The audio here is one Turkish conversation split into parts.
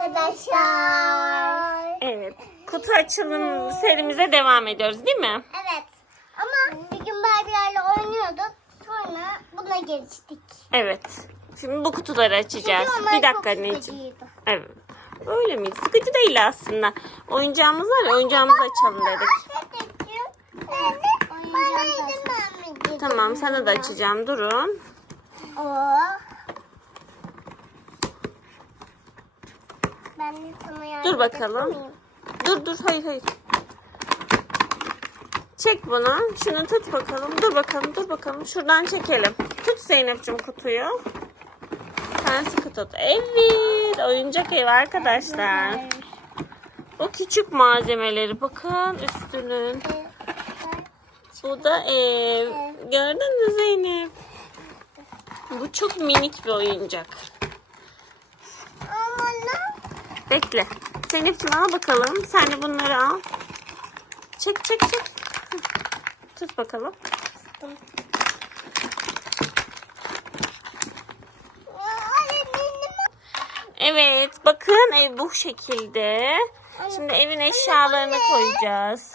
arkadaşlar. Evet. Kutu açılım serimize devam ediyoruz değil mi? Evet. Ama bir gün Barbie'lerle oynuyorduk. Sonra buna geçtik. Evet. Şimdi bu kutuları açacağız. Çünkü onlar Bir dakika çok anneciğim. sıkıcıydı. Evet. Öyle mi? Sıkıcı değil aslında. Oyuncağımız var ya oyuncağımızı açalım dedik. Tamam sana da açacağım. Durun. Oo. Ben de sana yardım Dur bakalım. edeyim. Dur dur hayır hayır. Çek bunu. Şunu tut bakalım. Dur bakalım dur bakalım. Şuradan çekelim. Tut Zeynep'ciğim kutuyu. Sen sıkı tut. Evet. Oyuncak ev arkadaşlar. O küçük malzemeleri bakın üstünün. Bu da ev. Gördün mü Zeynep? Bu çok minik bir oyuncak. Bekle. Zeynep'ciğim al bakalım. Sen de bunları al. Çek çek çek. Tut bakalım. Evet bakın ev bu şekilde. Şimdi evin eşyalarını koyacağız.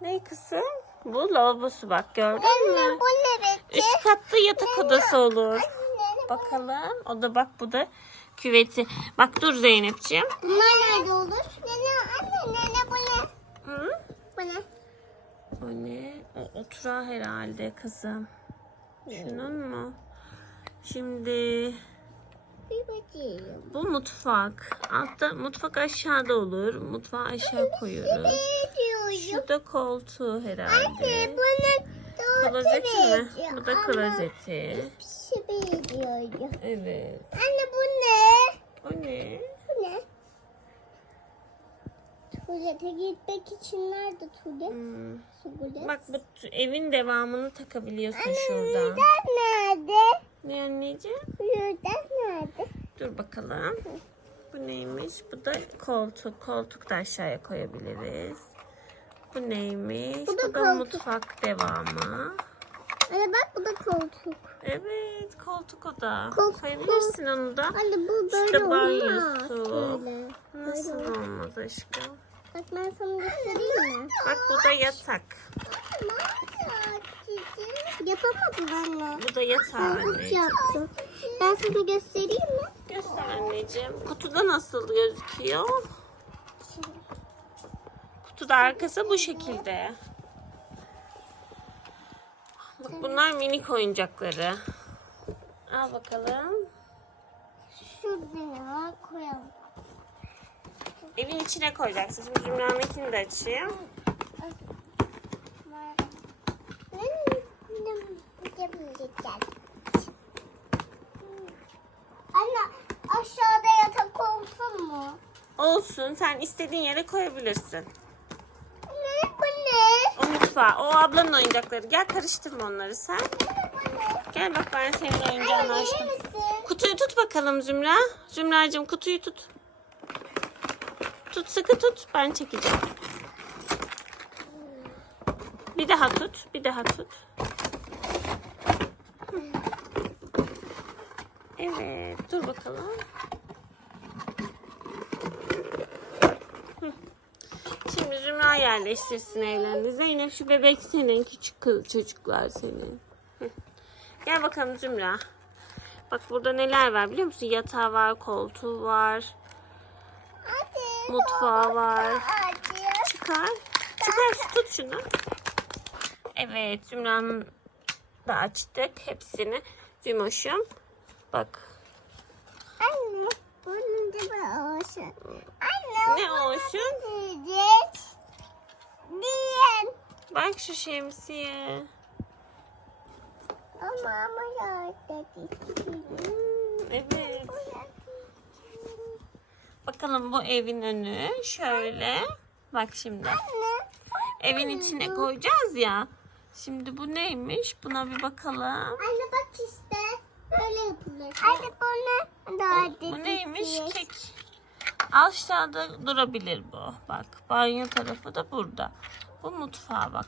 Ne? Kızım? Bu lavabosu bak gördün mü? Üst katta yatak odası olur. Bakalım. O da bak bu da küveti. Bak dur Zeynep'ciğim. Bunlar nerede olur? Nene anne nene bu ne? Hı? Bu ne? O ne? O oturağı herhalde kızım. Şunun mu? Şimdi bu mutfak. Altta mutfak aşağıda olur. Mutfağı aşağı koyuyoruz. Ne diyorum? Şurada koltuğu Anne herhalde. bunu Klozeti mi? Bu da klozeti. Şey. Evet. Anne? O ne? Bu ne? Tuvalete gitmek için nerede tuvalet? Hmm. Tuvalet. Bak bu evin devamını takabiliyorsun şuradan. Yurdan nerede? Ne anneciğim? Yurdan nerede? Dur bakalım. Bu neymiş? Bu da koltuk. Koltuk da aşağıya koyabiliriz. Bu neymiş? Bu Bu da da, koltuk. mutfak devamı. Anne bak bu da koltuk. Evet, koltuk o da. Koltuk. Koyabilirsin onu da. Anne bu böyle İşte olmaz. Böyle. Nasıl Böyle. olmaz aşkım? Bak ben sana göstereyim mi? Bak bu da yatak. Yapamadım anne. Bu da anneciğim. yaptım. Ben sana göstereyim mi? Göster anneciğim. Kutuda nasıl gözüküyor? Kutuda arkası bu şekilde. Bunlar minik oyuncakları. Al bakalım. Şuraya koyalım. Evin içine koyacaksın. Şimdi Zümra'nınkini de açayım. Anne aşağıda yatak olsun mu? Olsun. Sen istediğin yere koyabilirsin. Ne? O ablanın oyuncakları. Gel karıştırma onları sen. Gel bak ben senin oyuncağını açtım. Kutuyu tut bakalım Zümra. Zümracığım kutuyu tut. Tut sıkı tut. Ben çekeceğim. Bir daha tut. Bir daha tut. Evet. Dur bakalım. Hı. Şimdi Zümra yerleştirsin evlerini. Zeynep şu bebek senin. Küçük kız çocuklar senin. Hı. Gel bakalım Zümra. Bak burada neler var biliyor musun? Yatağı var, koltuğu var, Hadi. mutfağı var. Hadi. Çıkar. Çıkar tut şunu. Evet Zümra'nın da açtık hepsini. Zümoş'um. Bak. Anne. Bunun da olsun. Anne. Ne olsun? Diyecek. Diyen. Bak şu şemsiye. Ama ama ya dedi. Hmm, evet. Bakalım bu evin önü. Şöyle. Bak şimdi. Anne. Evin içine koyacağız ya. Şimdi bu neymiş? Buna bir bakalım. Anne bak işte. Böyle yapılır. Anne bunu daha Bu neymiş? Kek. Aşağıda durabilir bu. Bak banyo tarafı da burada. Bu mutfağa bak.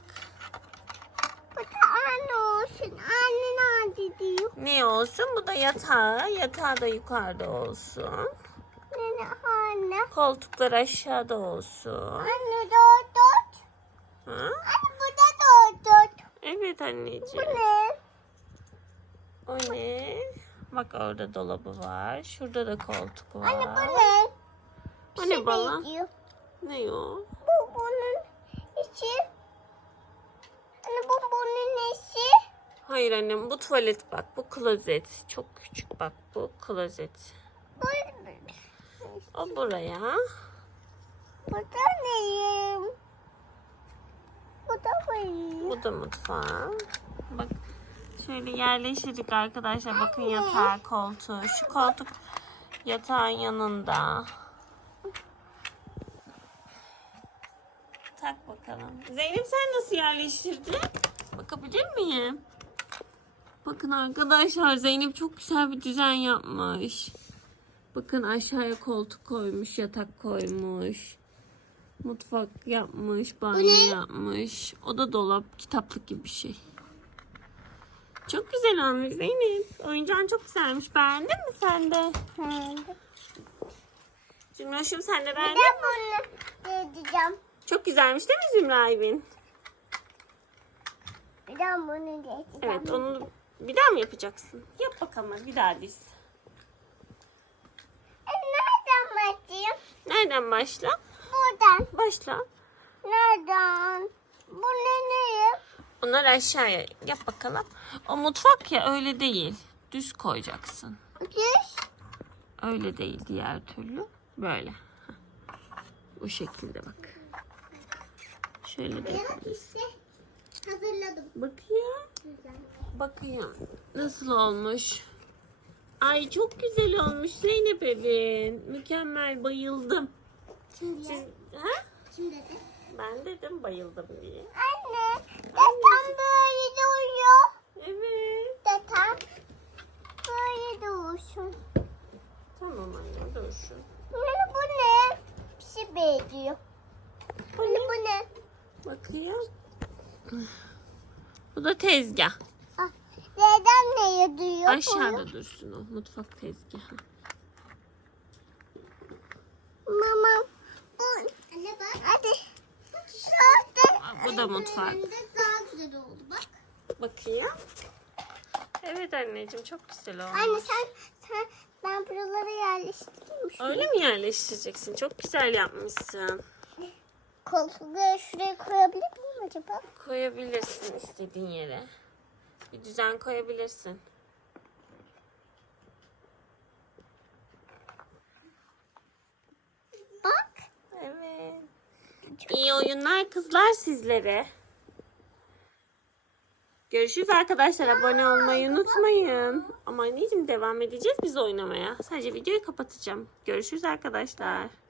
Bu da anne olsun. Anne nerede diyor. Ne olsun? Bu da yatağı. Yatağı da yukarıda olsun. Nene Koltuklar aşağıda olsun. Anne dört dört. Ha? Anne burada dört dört. Evet Bu anneciğim. ne? O ne? Bak orada dolabı var. Şurada da koltuk var. Anne bu ne? O Bir ne şey bala? benziyor. Ne o? Bu bunun içi. Anne bu bunun içi. Hayır annem bu tuvalet bak. Bu klozet. Çok küçük bak bu klozet. Bu, O buraya. bu da neyim? Bu da benim. Bu da mutfağı. Bak şöyle yerleştirdik arkadaşlar. Bakın yatağı, koltuğu. Şu koltuk yatağın yanında. Tak bakalım. Zeynep sen nasıl yerleştirdin? Bakabilir miyim? Bakın arkadaşlar Zeynep çok güzel bir düzen yapmış. Bakın aşağıya koltuk koymuş, yatak koymuş. Mutfak yapmış, banyo yapmış. O da dolap, kitaplık gibi bir şey. Çok güzel olmuş Zeynep. Oyuncağın çok güzelmiş. Beğendin mi sen de? Zümra'şım sen de Bir beğendin de mi? bunu diyeceğim. Çok güzelmiş değil mi Zümra Aybin? Bir de bunu diyeceğim. Evet onu bir daha mı yapacaksın? Yap bakalım hadi bir daha diz. E, nereden başlayayım? Nereden başla? Buradan. Başla. Nereden? Bu ne neyim? Onları aşağıya yap bakalım. O mutfak ya öyle değil. Düz koyacaksın. Düz. Öyle değil diğer türlü. Böyle. Bu şekilde bak. Şöyle de. Hazırladım. Bakayım. Bakayım. Nasıl olmuş? Ay çok güzel olmuş Zeynep evin. Mükemmel bayıldım. Şimdi. Siz, ha? Şimdi de. Ben dedim bayıldım diye. Anne. Dedem böyle duruyor. Evet. Dedem böyle dursun. Tamam anne dursun. Bu ne? Bir şey benziyor. Bakayım. Bu da tezgah. Ah, dedem neye duyuyor? Aşağıda dursun o mutfak tezgahı. Mama. Anne bak. Hadi. Zaten. Bu da mutfak. daha güzel oldu bak. Bakayım. Evet anneciğim çok güzel olmuş. Anne sen, sen ben buralara yerleştireyim mi? Öyle mi yerleştireceksin? Çok güzel yapmışsın. Koltukları şuraya koyabilir miyim acaba? Koyabilirsin istediğin yere. Bir düzen koyabilirsin. Bak. Evet. İyi oyunlar kızlar sizlere. Görüşürüz arkadaşlar. Abone olmayı unutmayın. Ama anneciğim devam edeceğiz biz oynamaya. Sadece videoyu kapatacağım. Görüşürüz arkadaşlar.